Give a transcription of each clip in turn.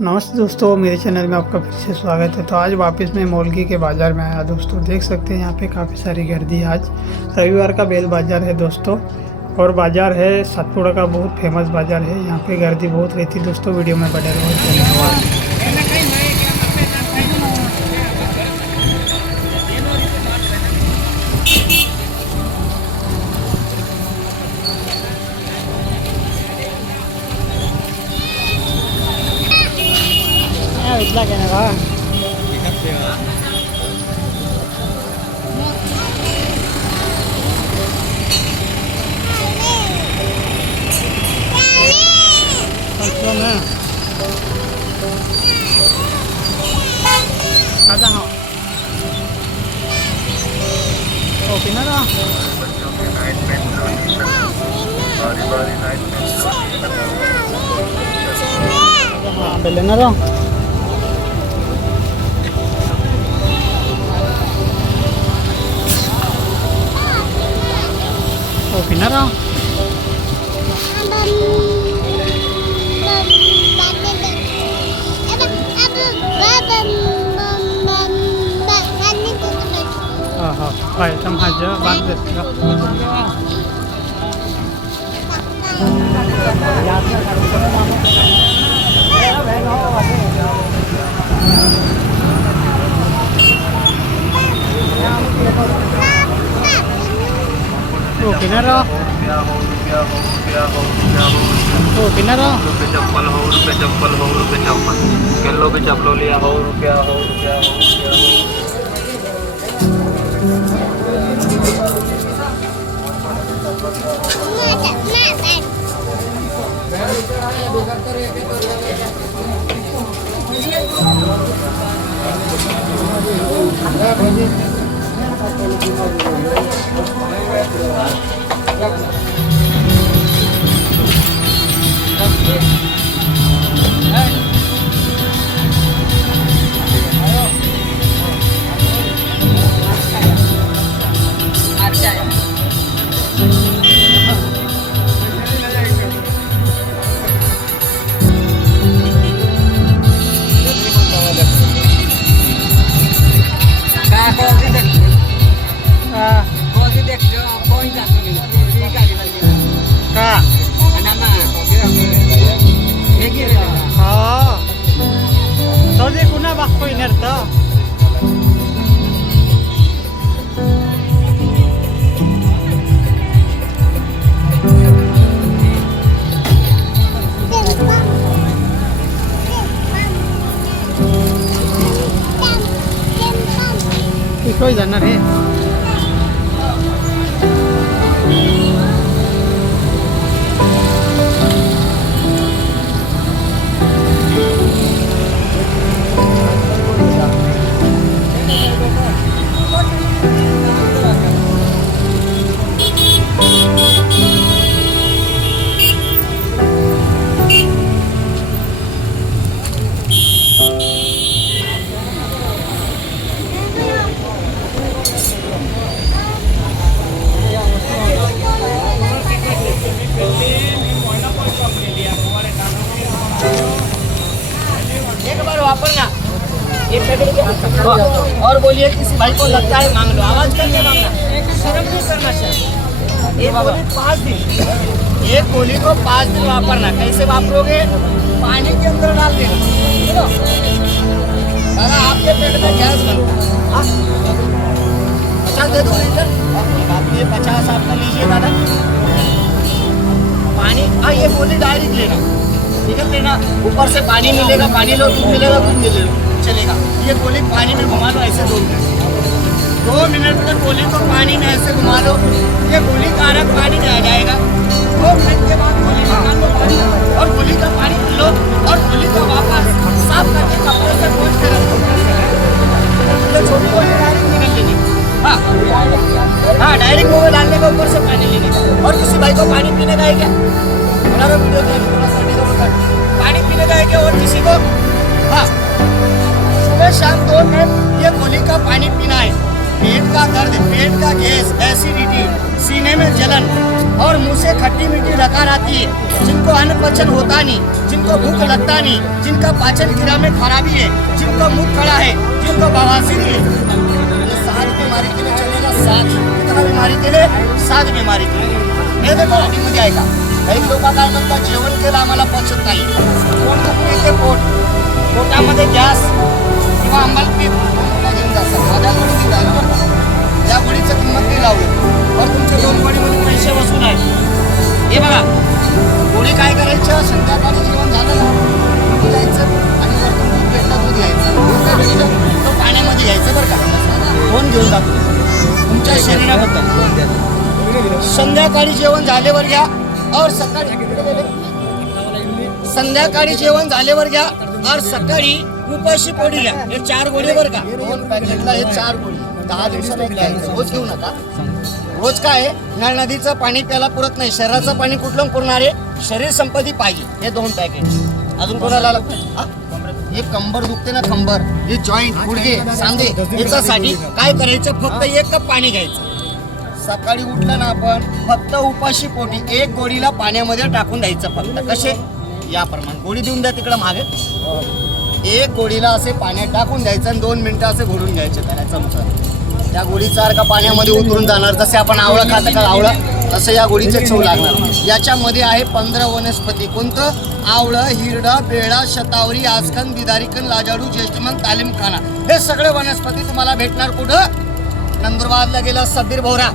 नमस्ते दोस्तों, मेरे चैनल में आपका फिर से स्वागत है। तो आज वापस मैं मौलगी के बाज़ार में आया दोस्तों। देख सकते हैं यहाँ पे काफ़ी सारी गर्दी है। आज रविवार का बेल बाज़ार है दोस्तों, और बाज़ार है सातपुड़ा का, बहुत फेमस बाज़ार है। यहाँ पे गर्दी बहुत रहती है दोस्तों। वीडियो में बने रहो। धन्यवाद। इतना कहने का ada nggak? Oh, pindah dong. Ambilin na dong. Oh, pindah dong. Baik, sama aja, bagus. Oh, kinara. Oh, kinara. रुपये चप्पल हो, रुपये चप्पल हो, रुपये चप्पल किलो के चप्पल लिया हो, रुपया हो, रुपया हो, रुपया हो। कोई जाना है। वापरना और बोलिए किसी भाई को लगता है मांग लो, आवाज करके मांगना, शर्म नहीं करना चाहिए। एक गोली 5 दिन, एक गोली को 5 दिन वापरना। कैसे वापरोगे? पानी के अंदर डाल देना। दादा आपके पेट में गैस बनता है, 50 दे दो लीटर। 50 आपका लीजिए दादा। पानी ये गोली डायरेक्ट लेना, ठीक है? लेना, ऊपर से पानी मिलेगा, पानी लो, दूध मिलेगा, दूध मिलेगा, चलेगा। ये गोली पानी में घुमा लो ऐसे 2 मिनट तक गोली को पानी में ऐसे घुमा लो। ये गोली का रंग पानी में आ जाएगा। 2 मिनट के बाद गोली निकाल लो पानी, और गोली का पानी पी लो, और गोली को वापस साफ करके कपड़े से पोंछ के रख दो। ये छोटी गोली डायरेक्ट निकल लेनी। हाँ, डायरेक्ट मुँह में डालने का, ऊपर से पानी लेने का। और किसी भाई को पानी पीने का है क्या? वीडियो पानी पीने का है क्या? और किसी को? हाँ, सुबह शाम 2 टाइम ये गोली का पानी पीना है। पेट का दर्द, पेट का गैस, एसिडिटी, सीने में जलन और मुंह से खट्टी मीठी डकार आती है, जिनको अन्न पचन होता नहीं, जिनको भूख लगता नहीं, जिनका पाचन क्रिया में खराबी है, जिनको मुंह खड़ा है, जिनको बवासीर है, ये 7 बीमारी के लिए चलेगा। 7 कितना बीमारी के लिए? 7 बीमारी के लिए। हे देखो मध्ये आहे का? काही लोक काय म्हणतात जेवण केलं आम्हाला पचत नाही, पोट दुखून येते, पोटामध्ये गॅस किंवा आंबलपीत घेऊन जातात, माझ्या गोळी जायला या गोळीचं किंमत नाही लावली तर तुमच्या 2 गोळीमध्ये पैसे वसूल आहेत। हे बघा गोळी काय करायचं, संध्याकाळी जेवण झालं ना दूध घ्यायचं आणि वरतून दूध भेटलं दूध घ्यायचं, दूध काय भेटलं तो पाण्यामध्ये घ्यायचं बरं का। कोण घेऊन जातो तुमच्या शरीराबद्दल? संध्याकाळी जेवण झाल्यावर घ्या और संध्याकाळी जेवण झाल्यावर घ्या और सकाळी उपाशी पोळी घ्या। हे 4 गोळी बरं का, 2 पॅकेटला हे 4 गोळी 10 दिवसाला एक घ्यायचं, रोज घेऊ नका। रोज काय नळ नदीचं पाणी प्यायला पुरत नाही, शरीराचं पाणी कुठलं पुरणार आहे? शरीर संपत्ती पाहिजे। हे 2 पॅकेट। अजून कोणाला लागतं? हे कंबर दुखते ना, कंबर, हे जॉईंट, गुडघे, सांधे, याच्यासाठी काय करायचं? फक्त 1 कप पाणी घ्यायचं। सकाळी उठलं ना आपण फक्त उपाशी पोटी 1 गोळीला पाण्यामध्ये टाकून द्यायचं फक्त। कसे? याप्रमाणे गोळी देऊन द्या तिकडं मागे। 1 गोळीला असे पाण्यात टाकून द्यायचं आणि 2 मिनिटं असे घोळून घ्यायचे त्याला चमचा। त्या गोळीचा अर्क पाण्यामध्ये उतरून जाणार, जसे आपण आवळं खातं का आवळं, तसं या गोळीचे चव लागणार। याच्यामध्ये आहे 15 वनस्पती। कोणतं? आवळं, हिरडा, बेळा, शतावरी, आजकन, बिदारीकन, लाजाडू, ज्येष्ठमन, तालीमखाना, हे सगळे वनस्पती तुम्हाला भेटणार कुठं? नंदुरबारला गेला सबीर भोवरा,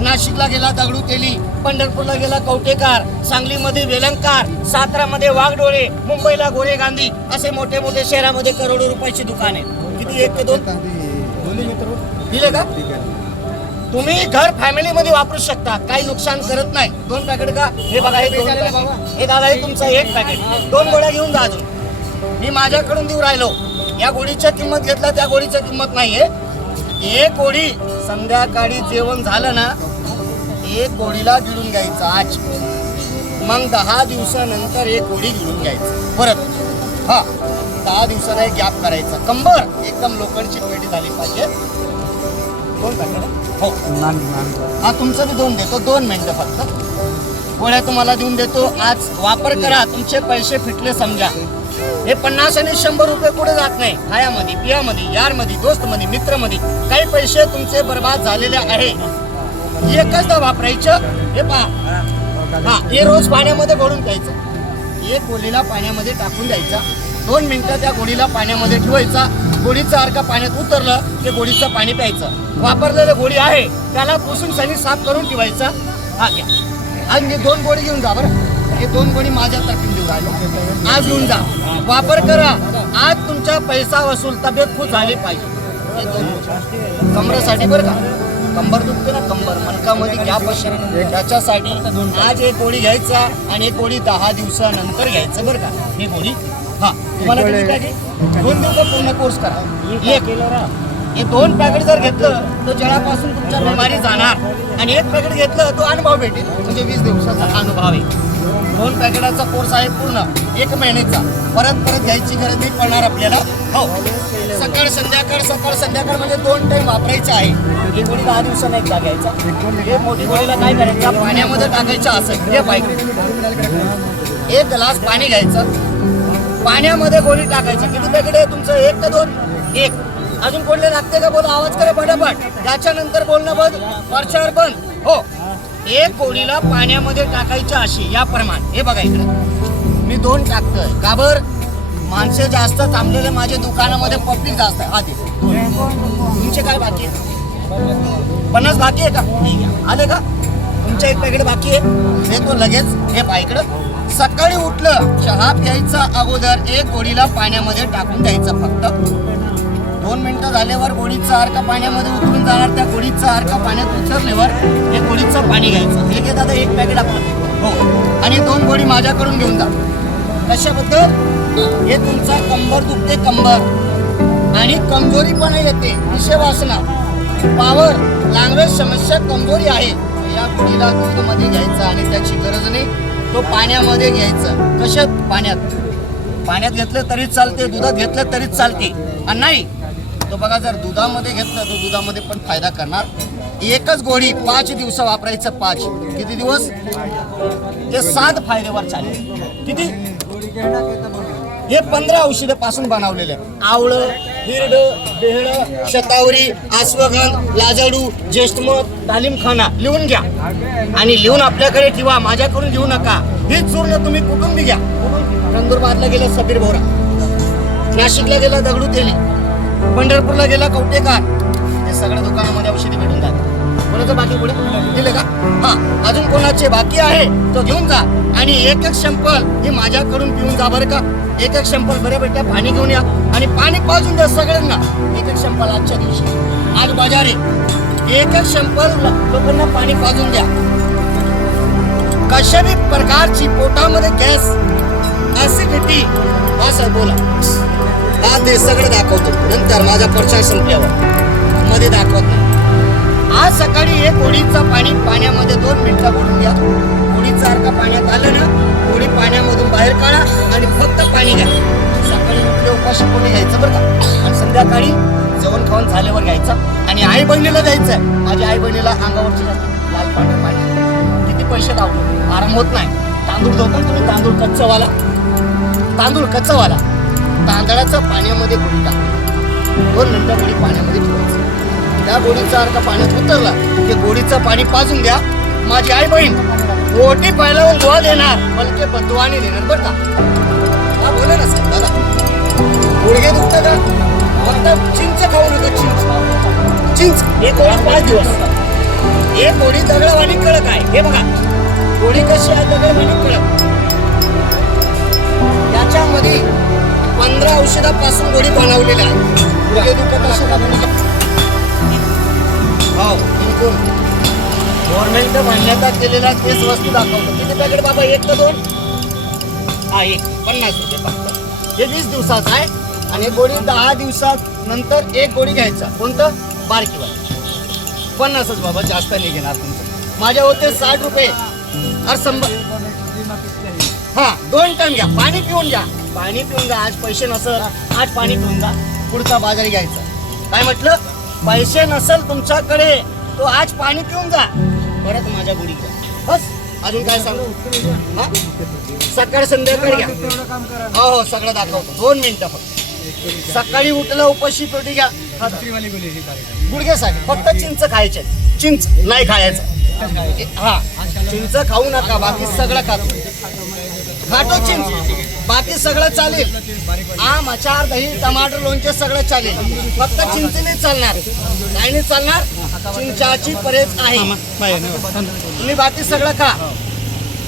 नाशिकला गेला दगडू तेली, पंढरपूरला गेला कवटेकार, सांगलीमध्ये वेलंकार, सातारामध्ये वाघडोळे, मुंबईला गोरे गांधी, असे मोठे मोठे शहरामध्ये करोडो रुपयाची दुकान आहे। किती? 1 ते 2 दिले का? तुम्ही घर फॅमिलीमध्ये वापरू शकता, काही नुकसान करत नाही। 2 पॅकेट का? हे बघा, हे 2 पॅकेट, हे दादा हे तुमचं 1 पॅकेट, 2 गोळ्या घेऊन जा। अजून मी माझ्याकडून देऊ राहिलो, या गोळीच्या किंमत घेतला त्या गोळीची किंमत नाहीये। 1 गोळी संध्याकाळी जेवण झालं ना 1 गोळीला गिळून घ्यायचं आज, मग 10 दिवसानंतर 1 गोळी गिळून घ्यायचं परत। 10 दिवसाला एक गॅप करायचा। कंबर एकदम लोखंडची पेटी झाली पाहिजे। 2 पॅकेट हो, हा तुमचं मी 2 देतो, 2 मिनिटं फक्त। गोळ्या तुम्हाला देऊन देतो, आज वापर करा, तुमचे पैसे फिटले समजा। हे 50 आणि 100 रुपये कुठे जात नाही, खायामध्ये, पियामध्ये, यारमध्ये, दोस्तमध्ये, मित्रमध्ये काही पैसे तुमचे बर्बाद झालेले आहे। एकचदा वापरायचं। हे पहा, हे रोज पाण्यामध्ये घोळून प्यायचं। 1 गोळीला पाण्यामध्ये टाकून द्यायचा, 2 मिनिटं त्या गोळीला पाण्यामध्ये ठेवायचा। गोळीचा अर्क पाण्यात उतरलं ते गोळीचं पाणी प्यायचं। वापरलेलं गोळी आहे त्याला पुसून सनी साफ करून ठेवायचा। हा घ्या, आज मी 2 गोळी घेऊन जा बरं। हे 2 गोळी माझ्या तर्फे देऊ राहिलो, आज घेऊन जा, वापर करा। आज तुमचा पैसा वसूल, तब्येत खूप झाली पाहिजे। कमरेसाठी बरं का, कंबर दुखते ना, कंबर मनकामध्ये गॅप असेल त्याच्यासाठी आज 1 गोळी घ्यायचा आणि 1 गोळी 10 दिवसानंतर घ्यायचं बरं का। ही गोळी तुम्हाला किती पॅकेट? 2 दिवस पूर्ण कोर्स करा। हे 2 पॅकेट जर घेतलं तर जळापासून तुमच्या बिमारी जाणार आणि 1 पॅकेट घेतलं तो अनुभव भेटेल, म्हणजे 20 दिवसाचा अनुभव आहे। 2 पॅकेटाचा कोर्स आहे पूर्ण 1 महिन्याचा, परत घ्यायची गरज नाही पडणार आपल्याला। हो, सकाळ संध्याकाळ म्हणजे 2 टाइम वापरायचं आहे। ही गोळी 10 दिवसांना एकदा घ्यायचा। हे मोठी गोळीला काय करायचं? पाण्यामध्ये टाकायचं असं। हे पाहिजे 1 ग्लास पाणी घ्यायचं, पाण्यामध्ये गोळी टाकायची। किती पॅकेट आहे तुमचं? 1 का 2? 1। अजून कोणले लागते का? बोला, आवाज करा पटापट। त्याच्यानंतर बोलणं बंद, प्रचार बंद। हो, 1 गोळीला पाण्यामध्ये टाकायचं अशी याप्रमाणे। हे बघा इकडे मी 2 टाकतोय, का बर? माणसे जास्त थांबलेले माझ्या दुकानामध्ये, पब्लिक जास्त आहे। आधी तुमचे काय बाकी आहे? 50 बाकी आहे का? ठीक आहे, आले का? तुमच्या 1 पॅकेट बाकी आहे, देतो लगेच। हे पहा इकडं, सकाळी उठलं चहा प्यायचा अगोदर 1 गोळीला पाण्यामध्ये टाकून द्यायचं फक्त। 2 मिनिटं झाल्यावर गोळीचा अर्क पाण्यामध्ये उतरून जाणार, त्या गोळीचा अर्क पाण्यात उतरल्यावर हे गोळीचं पाणी घ्यायचं। हे घे दादा 1 पॅकेट आपण। हो, आणि 2 गोळी माझ्याकडून घेऊन जा। कशाबद्दल? हे तुमचा कंबर दुखते, कंबर आणि कमजोरी पण येते, विषय वासना, पावर, लँग्वेज समस्या, कमजोरी आहे, या गोळीला दूधमध्ये घ्यायचं आणि त्याची गरज नाही, तो पाण्यामध्ये घ्यायचं। कशात? पाण्यात घेतलं तरी चालते, दुधात घेतलं तरी चालते, आणि नाही तो बघा जर दुधामध्ये घेतलं तर दुधामध्ये पण फायदा करणार। एकच गोळी 5 दिवस वापरायचं, 5 किती दिवस ते 7 फायदेवर चालेल। किती हे 15 औषधापासून बनवलेले आहे। आवळं, हिरड, बेहड, शतावरी, अश्वगंध, लाजाडू, ज्येष्ठमध, दालिमखाना लिहून घ्या आणि लिहून आपल्याकडे ठेवा, माझ्याकडून घेऊ नका। हे चूर्ण तुम्ही कुठून बी घ्या। नंदुरबारला गेला सबीर भोरा, नाशिकला गेला दगडू तेली, पंढरपूरला गेला कवटेकार, हे सगळ्या दुकानामध्ये औषधी भेटून जातात। कोणाचं बाकी पुढे दिलं का? हा, अजून कोणाचे बाकी आहे तो घेऊन जा आणि एक शंपल हे माझ्याकडून पिऊन जा बरं का। एक शंपल बरं बेटा पाणी घेऊन या आणि पाणी पाजून द्या सगळ्यांना। एक शंपल आजच्या दिवशी, आज बाजार आहे, एक शंपल लोकांना पाणी पाजून द्या। कशाही प्रकारची पोटामध्ये गॅस, ऍसिडिटी असं बोला, हा ते सगळं दाखवतो नंतर माझा प्रचार संपल्यावर, मध्ये दाखवत नाही। आज सकाळी एक गोळीचं पाणी पाण्यामध्ये 2 मिनिटं बुडून घ्या। गोळीचं सारखं पाण्यात आलं ना, गोळी पाण्यामधून बाहेर काढा आणि फक्त पाणी घ्या। सकाळी उठले उपाशी पोटी घ्यायचं बरं का, आणि संध्याकाळी जेवण खाऊन झाल्यावर घ्यायचं आणि आई बहिणीला द्यायचंय। माझ्या आई बहिणीला अंगावरची लाल पांढरं पाणी, किती पैसे लावले, आराम होत नाही। तांदूळ धुता तुम्ही, तांदूळ कच्चावाला, तांदूळ कच्चावाला, तांदळाचं पाण्यामध्ये गोळी टाका, 2 मिनिटं गोळी पाण्यामध्ये ठेवायचं। त्या गोळीचा अर्थ पाण्यात उतरला की गोळीचं पाणी पाजून द्या। माझी आई बहीण ओटी पहिल्यावर गोळा देणार, बलके बदवानी देणार बरं का। हा बोला ना साहेब दादा, गुडघे दुखतं का? फक्त चिंच खाऊ नका, चिंच चिंच। हे गोळी 5 दिवस, हे गोळी दगडवाणी कळक आहे। हे बघा गोळी कशी आहे, दगडवाणी कळक। त्याच्यामध्ये 15 औषधापासून गोळी बनवलेली आहे। गुडघे दुखत असेल आपण हो बिलकुल गव्हर्नमेंट मान्यता केलेला तेच वस्तू दाखवतो। किती पॅकेट बाबा, 1 का 2? हा 1, 50 रुपये फक्त। हे 20 दिवसाचं आहे आणि गोळी 10 दिवसात नंतर एक गोळी घ्यायचा। कोणतं? बारकी वाली, 50च बाबा, जास्त नाही घेणार तुमचं। माझ्या होते 60 रुपये और 100। हा 2 टन घ्या, पाणी पिऊन घ्या, पाणी पिऊन जा। आज पैसे नसल, आज पाणी पिऊन जा, पुढचा बाजार घ्यायचा। काय म्हटलं? पैसे नसल तुमच्याकडे तो आज पाणी पिऊन जा, परत माझ्या गोळी घ्या, बस। अजून काय सांगू? हा सकाळ संध्याकाळी घ्या। हो हो सगळं दाखवतो, 2 मिनिटं फक्त। सकाळी उठलं उपाशी पोटी घ्या, गुडघ्यासाठी फक्त चिंच खायचे, चिंच नाही खायचं। हा चिंच खाऊ नका, बाकी सगळं खातो चिंच, बाकी सगळं चालेल। आम, अचार, दही, टमाटर, लोणचे सगळं चालेल, फक्त चिंच नाही चालणार। काय नाही चालणार? चिंचाची परहेज आहे। तुम्ही बाकी सगळं खा,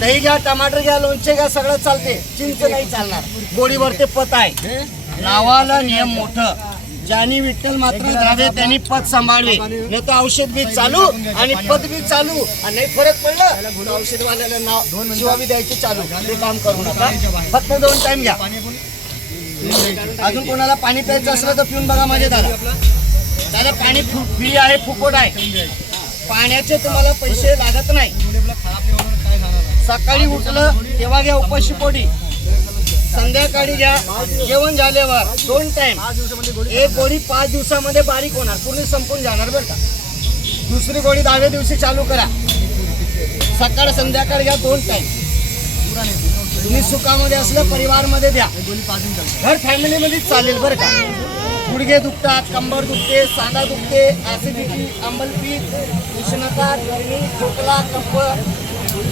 दही घ्या, टमाटर घ्या, लोणचे घ्या, सगळं चालते, चिंच नाही चालणार। गोळीवर ते पत आहे, नावाला नियम मोठं। ज्यांनी विठ्ठल मात्र द्रावे त्यांनी पद सांभाळवे, नाही तर औषध बी चालू आणि पद बी चालू, आणि नाही फरक पडलं औषधवाल्याला नाव शिवा बी द्यायची चालू। ते काम करू नका, फक्त 2 टाइम घ्या। अजून कोणाला पाणी प्यायचं असलं तर पिऊन बघा माझे दादा, दादा पाणी फ्री आहे, फुकट आहे, पाण्याचे तुम्हाला पैसे लागत नाही। सकाळी उठलं तेव्हा घ्या उपाशी पोटी, संध्याकाळी घ्या जेवण झाल्यावर 2 टाइम। एक गोळी 5 दिवसामध्ये बारीक होणार, पूर्ण संपून जाणार बरं का। दुसरी गोळी 10व्या दिवशी चालू करा, सकाळ संध्याकाळ घ्या 2 टाइम। तुम्ही सुखामध्ये असलं परिवारमध्ये द्या, घर फॅमिलीमध्येच चालेल बरं का। गुडघे दुखतात, कंबर दुखते, सांधा दुखते, ऍसिडिटी, आंबलपीत, उष्णता, गरमी, खोकला, कफ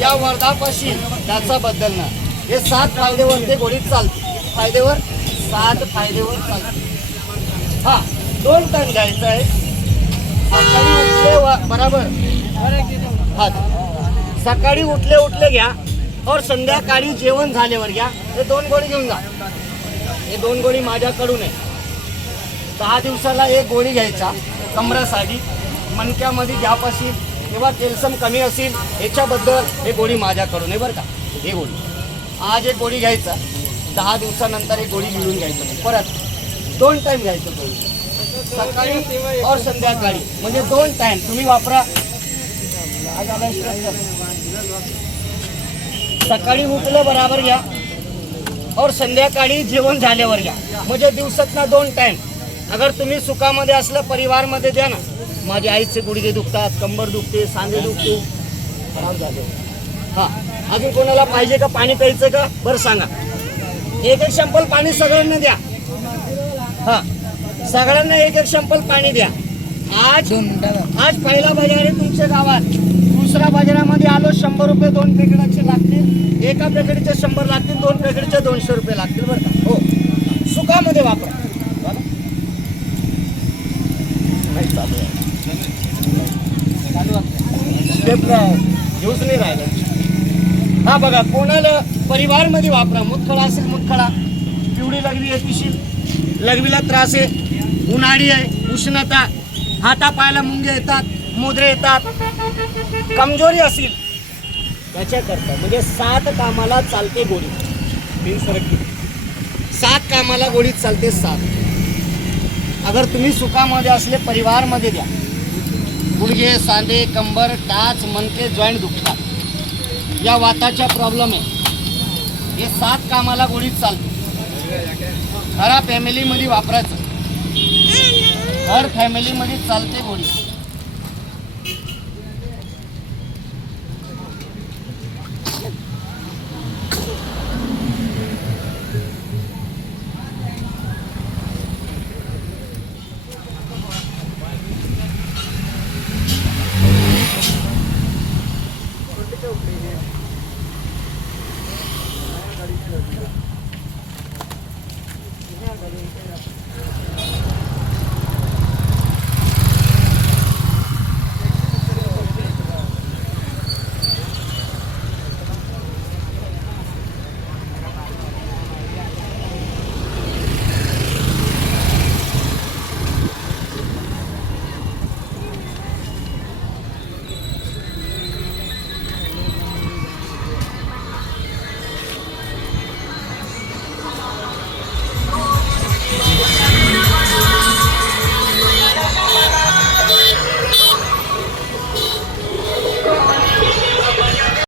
या वर्धापाशी त्याचा बद्दल ना, हे 7 फायदेवर ते गोळी चालते। फायदेवर 7 फायदेवर चालते। हा 2 टन घ्यायचं आहे, सकाळी उठले बरोबर, हा सकाळी उठले घ्या और संध्याकाळी जेवण झाल्यावर घ्या। हे 2 गोळी घेऊन जा, हे 2 गोळी माझ्याकडून आहे। 10 दिवसाला एक गोळी घ्यायचा कमरासाठी, मणक्यामध्ये गॅप असेल किंवा कॅल्शियम कमी असेल याच्याबद्दल हे गोळी माझ्याकडून आहे बरं का। हे गोळी आज एक गोळी घ्यायचा, 10 दिवसानंतर एक गोळी मिळून घ्यायचं, परत 2 टाइम घ्यायचं गोळी, सकाळी और संध्याकाळी, म्हणजे 2 टाइम तुम्ही वापरा। सकाळी उठलं बराबर घ्या और संध्याकाळी जेवण झाल्यावर घ्या, म्हणजे दिवसातना 2 टाइम। अगर तुम्ही सुखामध्ये असलं परिवारमध्ये द्या ना. माझ्या आईचे गुडघे दुखतात, कंबर दुखते, सांधे दुखते, खराब झाले. हां, अजून कोणाला पाहिजे का पाणी प्यायचं का? बरं सांगा. एक एक शंपल पाणी सगळ्यांना द्या. हां, सगळ्यांना एक एक शंपल पाणी द्या. आज पहिला बाजार आहे तुमच्या गावात. दुसऱ्या बाजारामध्ये आलो 100 रुपये 2 पॅकेटचे लागतील. एका पॅकेटचे 100 लागतील, 2 पॅकेटचे 200 रुपये लागतील बरं का. हो, सुखामध्ये वापरा. नाही चालू आहे, यूज नाही राहिलं. हा बघा, कोणाला परिवारमध्ये वापरा. मुतखडा असेल, मुतखडा, पिवळी लघवी येतील, लघवीला त्रास आहे, उन्हाळी आहे, उष्णता, हातापायाला मुंगे येतात, मुद्रे येतात, कमजोरी असेल त्याच्याकरता म्हणजे 7 कामाला चालते गोळी. 7 कामाला गोळी चालते. 7. अगर तुम्ही सुखामध्ये असले परिवारमध्ये द्या. गुडघे, सांधे, कंबर, टाच, मणके, जॉईंट दुखतात, या वाताच्या प्रॉब्लेम आहे, हे 7 कामाला गोळीत चालते. खरा फॅमिलीमध्ये वापरायचं. हर फॅमिलीमध्ये चालते गोळी.